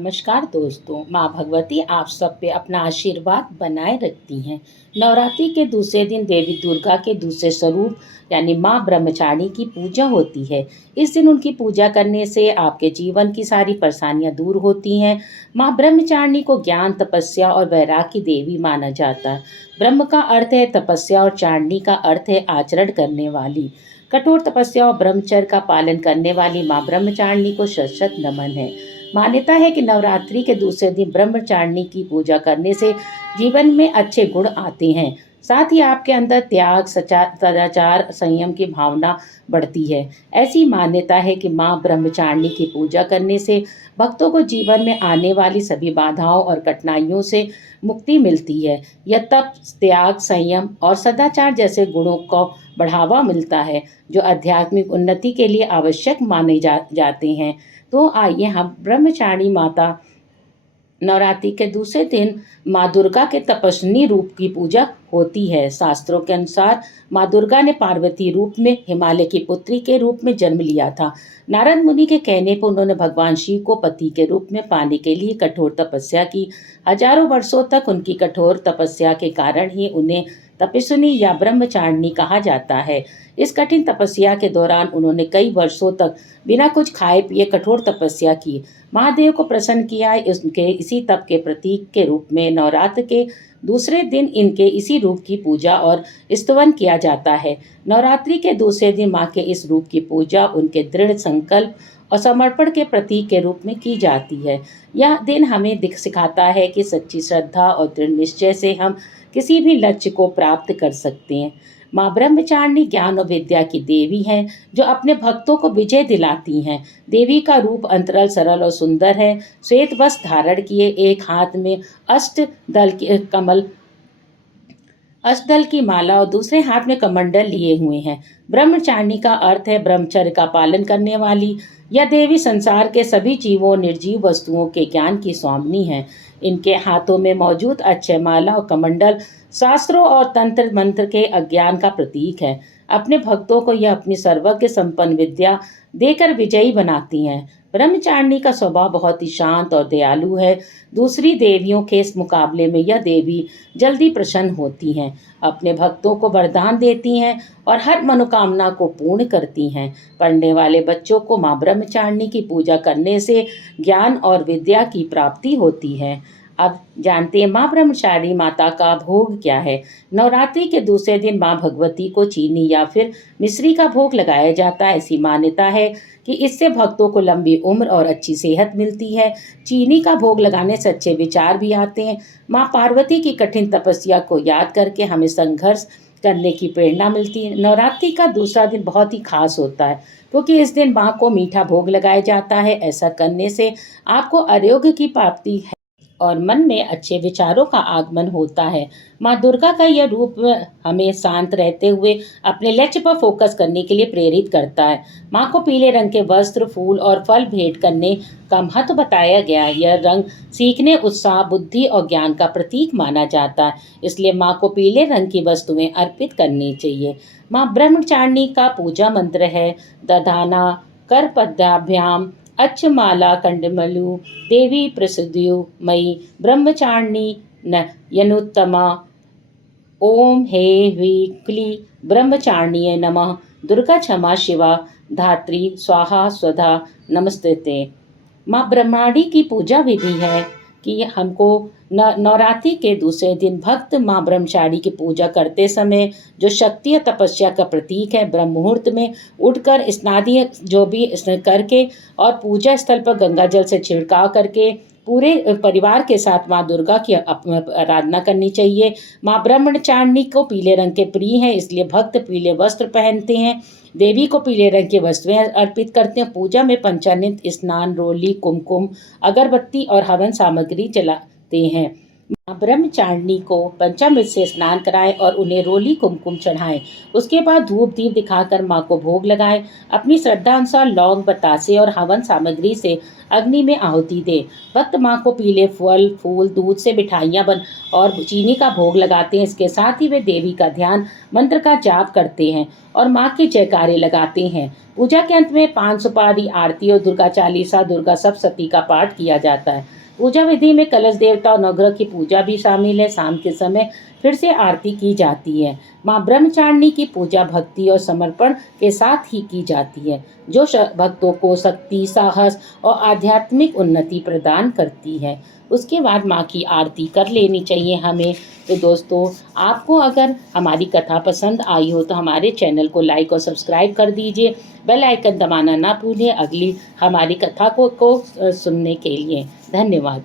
नमस्कार दोस्तों, माँ भगवती आप सब पे अपना आशीर्वाद बनाए रखती हैं। नवरात्रि के दूसरे दिन देवी दुर्गा के दूसरे स्वरूप यानी माँ ब्रह्मचारिणी की पूजा होती है। इस दिन उनकी पूजा करने से आपके जीवन की सारी परेशानियाँ दूर होती हैं। माँ ब्रह्मचारिणी को ज्ञान, तपस्या और वैराग्य की देवी माना जाता है। ब्रह्म का अर्थ है तपस्या और चारिणी का अर्थ है आचरण करने वाली। कठोर तपस्या और ब्रह्मचर्य का पालन करने वाली माँ ब्रह्मचारिणी को शत शत नमन है। मान्यता है कि नवरात्रि के दूसरे दिन ब्रह्मचारिणी की पूजा करने से जीवन में अच्छे गुण आते हैं। साथ ही आपके अंदर त्याग, सदाचार, संयम की भावना बढ़ती है। ऐसी मान्यता है कि माँ ब्रह्मचारिणी की पूजा करने से भक्तों को जीवन में आने वाली सभी बाधाओं और कठिनाइयों से मुक्ति मिलती है। यह तप, त्याग, संयम और सदाचार जैसे गुणों को बढ़ावा मिलता है, जो आध्यात्मिक उन्नति के लिए आवश्यक माने जाते हैं। तो आइए हम ब्रह्मचारिणी माता नवरात्रि के दूसरे दिन माँ दुर्गा के तपस्विनी रूप की पूजा होती है। शास्त्रों के अनुसार माँ दुर्गा ने पार्वती रूप में हिमालय की पुत्री के रूप में जन्म लिया था। नारद मुनि के कहने पर उन्होंने भगवान शिव को पति के रूप में पाने के लिए कठोर तपस्या की। हजारों वर्षों तक उनकी कठोर तपस्या के कारण ही उन्हें तपस्विनी या ब्रह्मचारिणी कहा जाता है। इस कठिन तपस्या के दौरान उन्होंने कई वर्षों तक बिना कुछ खाए पिए कठोर तपस्या की। महादेव को प्रसन्न किया। इसके इसी तप के प्रतीक के रूप में नवरात्र के दूसरे दिन इनके इसी रूप की पूजा और स्तवन किया जाता है। नवरात्रि के दूसरे दिन माँ के इस रूप की पूजा उनके दृढ़ संकल्प और समर्पण के प्रतीक के रूप में की जाती है। यह दिन हमें सिखाता है कि सच्ची श्रद्धा और दृढ़ निश्चय से हम किसी भी लक्ष्य को प्राप्त कर सकते हैं। माँ ब्रह्मचारिणी ज्ञान और विद्या की देवी हैं, जो अपने भक्तों को विजय दिलाती हैं। देवी का रूप अंतरल, सरल और सुंदर है। श्वेत वस्त्र धारण किए, एक हाथ में अष्टदल की माला और दूसरे हाथ में कमंडल लिए हुए हैं। ब्रह्मचारिणी का अर्थ है ब्रह्मचर्य का पालन करने वाली। यह देवी संसार के सभी जीवों, निर्जीव वस्तुओं के ज्ञान की स्वामिनी है। इनके हाथों में मौजूद अक्षय माला और कमंडल शास्त्रों और तंत्र मंत्र के अज्ञान का प्रतीक है। अपने भक्तों को यह अपनी सर्वज्ञ संपन्न विद्या देकर विजयी बनाती हैं। ब्रह्मचारिणी का स्वभाव बहुत ही शांत और दयालु है। दूसरी देवियों के इस मुकाबले में यह देवी जल्दी प्रसन्न होती हैं, अपने भक्तों को वरदान देती हैं और हर मनोकामना को पूर्ण करती हैं। पढ़ने वाले बच्चों को माँ ब्रह्मचारिणी की पूजा करने से ज्ञान और विद्या की प्राप्ति होती है। अब जानते हैं माँ ब्रह्मचारिणी माता का भोग क्या है। नवरात्रि के दूसरे दिन माँ भगवती को चीनी या फिर मिश्री का भोग लगाया जाता है। ऐसी मान्यता है कि इससे भक्तों को लंबी उम्र और अच्छी सेहत मिलती है। चीनी का भोग लगाने से अच्छे विचार भी आते हैं। माँ पार्वती की कठिन तपस्या को याद करके हमें संघर्ष करने की प्रेरणा मिलती है। नवरात्रि का दूसरा दिन बहुत ही खास होता है, क्योंकि इस दिन माँ को मीठा भोग लगाया जाता है। ऐसा करने से आपको आरोग्य की प्राप्ति है और मन में अच्छे विचारों का आगमन होता है। माँ दुर्गा का यह रूप हमें शांत रहते हुए अपने लक्ष्य पर फोकस करने के लिए प्रेरित करता है। माँ को पीले रंग के वस्त्र, फूल और फल भेंट करने का महत्व बताया गया है। यह रंग सीखने, उत्साह, बुद्धि और ज्ञान का प्रतीक माना जाता है। इसलिए माँ को पीले रंग की वस्तुएं अर्पित करनी चाहिए। माँ ब्रह्मचारिणी का पूजा मंत्र है दधाना कर पद्याभ्याम अच्छमाला कंडमलु देवी प्रसिद्धियो मयि ब्रह्मचारिणी न यनुत्तमा। ओम हे ह्वी क्ली ब्रह्मचारिण्ये नमः। दुर्गा क्षमा शिवा धात्री स्वाहा स्वधा नमस्ते। माँ ब्रह्माणी की पूजा विधि है कि हमको नवरात्रि के दूसरे दिन भक्त माँ ब्रह्मचारिणी की पूजा करते समय जो शक्ति और तपस्या का प्रतीक है, ब्रह्म मुहूर्त में उठकर स्नादि जो भी करके और पूजा स्थल पर गंगा जल से छिड़काव करके पूरे परिवार के साथ माँ दुर्गा की आराधना करनी चाहिए। माँ ब्रह्मचारिणी को पीले रंग के प्रिय हैं, इसलिए भक्त पीले वस्त्र पहनते हैं। देवी को पीले रंग की वस्तुएं अर्पित करते हैं। पूजा में पंचानित स्नान, रोली, कुमकुम, अगरबत्ती और हवन सामग्री चलाते हैं। ब्रह्मचारिणी को पंचामृत से स्नान कराएं और उन्हें रोली कुमकुम चढ़ाएं। उसके बाद धूप दीप दिखाकर माँ को भोग लगाएं। अपनी श्रद्धा अनुसार लौंग बतासे और हवन सामग्री से अग्नि में आहुति दें। भक्त माँ को पीले फल फूल दूध से मिठाइयाँ बन और चीनी का भोग लगाते हैं। इसके साथ ही वे देवी का ध्यान मंत्र का जाप करते हैं और माँ के जयकारे लगाते हैं। पूजा के अंत में 5 सुपारी आरती और दुर्गा चालीसा दुर्गा सप्तशती का पाठ किया जाता है। पूजा विधि में कलश देवता और नवग्रह की पूजा भी शामिल है। शाम के समय फिर से आरती की जाती है। माँ ब्रह्मचारिणी की पूजा भक्ति और समर्पण के साथ ही की जाती है, जो भक्तों को शक्ति, साहस और आध्यात्मिक उन्नति प्रदान करती है। उसके बाद माँ की आरती कर लेनी चाहिए हमें। तो दोस्तों, आपको अगर हमारी कथा पसंद आई हो तो हमारे चैनल को लाइक और सब्सक्राइब कर दीजिए। बेल आइकन दबाना ना भूलिए अगली हमारी कथा को सुनने के लिए। धन्यवाद।